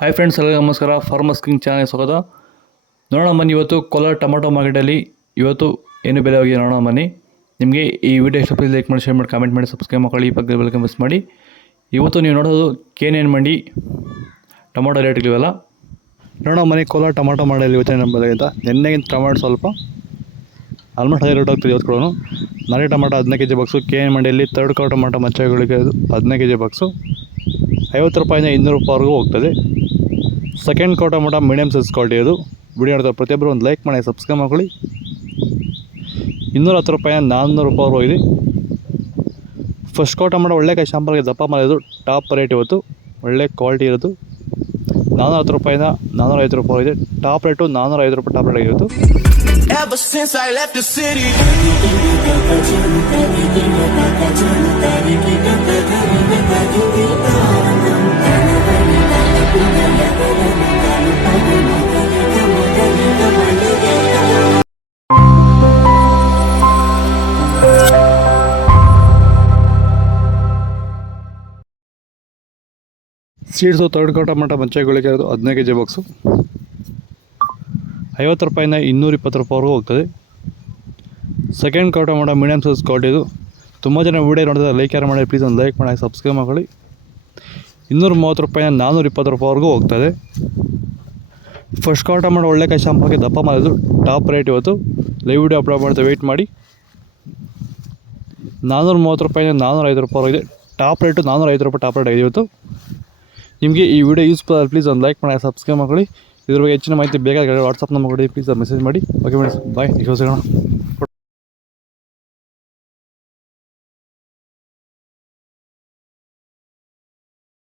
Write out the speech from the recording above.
Hi friends, ಎಲ್ಲರಿಗೂ ನಮಸ್ಕಾರ. Farmers king channel ಸ್ವಾಗತ. ನೋಡೋಣ ಬನ್ನಿ, ಇವತ್ತು ಕೋಲಾರ ಟೊಮಾಟೊ ಮಾರ್ಕೆಟಲ್ಲಿ ಇವತ್ತು ಏನು ಬೆಲೆ ಹೋಗಿದೆ ನೋಡೋಣ ಬನ್ನಿ. ನಿಮಗೆ ಈ ವಿಡಿಯೋ ಇಷ್ಟ ಪ್ಲೀಸ್ ಲೈಕ್ ಮಾಡಿ, ಶೇರ್ ಮಾಡಿ, ಕಾಮೆಂಟ್ ಮಾಡಿ, ಸಬ್ಸ್ಕ್ರೈಬ್ ಮಾಡಿ, ಪಕ್ಕದ ಬೆಲ್ ಮಿಸ್ ಮಾಡಿ. ಇವತ್ತು ನೀವು ನೋಡೋದು KNN ಮಂಡಿ ಟೊಮಾಟೊ ರೇಟ್ಗಳಿವೆಲ್ಲ ನೋಡೋಣ ಬನ್ನಿ. ಕೋಲಾರ ಟೊಮಾಟೊ ಮಾರ್ಕೆಟಲ್ಲಿ ಇವತ್ತು ಏನು ಬೆಲೆ ಅಂತ. ನಿನ್ನೆಗಿಂತ ಟೊಮಾಟೊ ಸ್ವಲ್ಪ ಆಲ್ಮೋಸ್ಟ್ ಅದೇ ರೇಟ್ ಹೋಗ್ತದೆ ಇವತ್ತು ಕೂಡ. ನಾಳೆ ಟೊಮಾಟೊ 15 kg ಬಾಕ್ಸು. KNN ಮಂಡಿಯಲ್ಲಿ ತರ್ಡ್ ಕೋ ಟೊಮಾಟೊ ಮಚ್ಚಗಳಿಗೆ 15 kg ಬಾಕ್ಸು 50 ರೂಪಾಯಿಂದ 200 ರೂಪಾಯಿವರೆಗೂ ಹೋಗ್ತದೆ. ಸೆಕೆಂಡ್ ಕೋ ಟೊಮಾಟೊ ಮೀಡಿಯಮ್ ಸೈಜ್ ಕ್ವಾಲಿಟಿ ಅದು. ವಿಡಿಯೋ ನೋಡ್ತಾರೆ ಪ್ರತಿಯೊಬ್ಬರು ಒಂದು ಲೈಕ್ ಮಾಡಿ, ಸಬ್ಸ್ಕ್ರೈಬ್ ಮಾಡ್ಕೊಳ್ಳಿ. 210 ರೂಪಾಯಿಂದ 400 ರೂಪಾಯಿವರೆಗೂ ಇದೆ. ಫಸ್ಟ್ ಕೋ ಟೊಮಾಟೊ ಒಳ್ಳೆ ಕೈ ಶಾಂಪಲ್ಗೆ ದಪ್ಪ ಮಾಡಿದ್ದು ಟಾಪ್ ರೇಟ್ ಇವತ್ತು, ಒಳ್ಳೆ ಕ್ವಾಲಿಟಿ ಇರೋದು. 410 ರೂಪಾಯಿಂದ 450 ರೂಪಾಯಿ ಇದೆ. ಟಾಪ್ ರೇಟು 450 ರೂಪಾಯಿ ಟಾಪ್ ರೇಟ್ ಆಗಿತ್ತು. Ever since I left the city. ಸೀಡ್ಸು ತರ್ಡ್ ಕೋ ಟೊಮಾಟೊ ಮಂಚಗಳಿಗೆ 15 kg ಬಾಕ್ಸು 50 ರೂಪಾಯಿಂದ 220 ರೂಪಾಯಿವರೆಗೂ ಹೋಗ್ತದೆ. ಸೆಕೆಂಡ್ ಕೋ ಟೊಮಾಟೊ ಮೀಡಿಯಮ್ ಸೈಜ್ ಕ್ವಾಲಿಟಿ ಇದು. ತುಂಬ ಜನ ವೀಡಿಯೋ ನೋಡಿದ್ರೆ ಲೈಕ್ ಯಾರು ಮಾಡಿ, ಪ್ಲೀಸ್ ಒಂದು ಲೈಕ್ ಮಾಡಿ, ಸಬ್ಸ್ಕ್ರೈಬ್ ಮಾಡ್ಕೊಳ್ಳಿ. 230 ರೂಪಾಯಿಂದ 420 ರೂಪಾಯಿವರೆಗೂ ಹೋಗ್ತದೆ. ಫಸ್ಟ್ ಕೋ ಟೊಮಾಟೊ ಒಳ್ಳೆ ಕೈ ಶಾಂಪಲ್ಗೆ ದಪ್ಪ ಮಾಡಿದ್ದು ಟಾಪ್ ರೇಟ್ ಇವತ್ತು. ಲೈವ್ ವೀಡಿಯೋ ಅಪ್ಲೋಡ್ ಮಾಡ್ತಾ ವೆಯ್ಟ್ ಮಾಡಿ. 430 ರೂಪಾಯಿಂದ 450 ರೂಪಾಯಿ ಇದೆ. ಟಾಪ್ ರೇಟು 450 ರೂಪಾಯಿ ಟಾಪ್ ರೇಟ್ ಆಗಿದೆ ಇವತ್ತು. ನಿಮಗೆ ಈ ವಿಡಿಯೋ ಯೂಸ್ಫುಲ್ ಪ್ಲೀಸ್ ಒಂದು ಲೈಕ್ ಮಾಡಿ, ಸಬ್ಸ್ಕ್ರೈಬ್ ಮಾಡ್ಕೊಳ್ಳಿ. ಇದ್ರ ಬಗ್ಗೆ ಹೆಚ್ಚಿನ ಮಾಹಿತಿ ಬೇಕಾದರೆ ವಾಟ್ಸಪ್ ನಂಬರ್ ಕೊಡಿ, ಪ್ಲೀಸ್ ಮೆಸೇಜ್ ಮಾಡಿ. ಓಕೆ ಮೇಡಮ್, ಬಾಯ್. ನೆಕ್ಸ್ಟ್ ಸಿಗೋಣ.